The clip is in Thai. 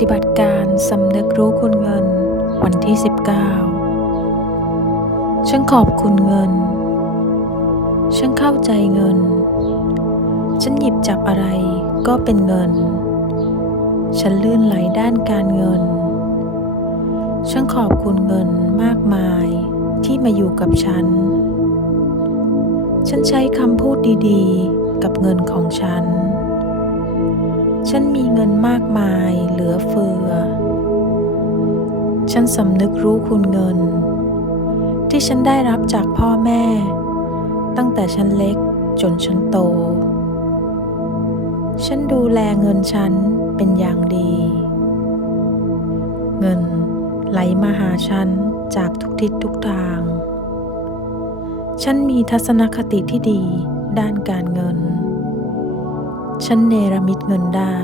ฏิบัติการสำนึกรู้คุณเงิน วันที่ 19 ฉันขอบคุณเงิน ฉันเข้าใจเงิน ฉันหยิบจับอะไรก็เป็นเงิน ฉันลื่นไหลด้านการเงิน ฉันขอบคุณเงินมากมายที่มาอยู่กับฉัน ฉันใช้คำพูดดีๆ กับเงินของฉัน ฉันมีเงินมากมายเหลือเฟือ ฉันสำนึกรู้คุณเงิน ที่ฉันได้รับจากพ่อแม่ ตั้งแต่ฉันเล็กจนฉันโต ฉันดูแลเงินฉันเป็นอย่างดี เงินไหลมาหาฉันจากทุกทิศทุกทาง ฉันมีทัศนคติที่ดีด้านการเงิน ฉันเนรมิตเงินได้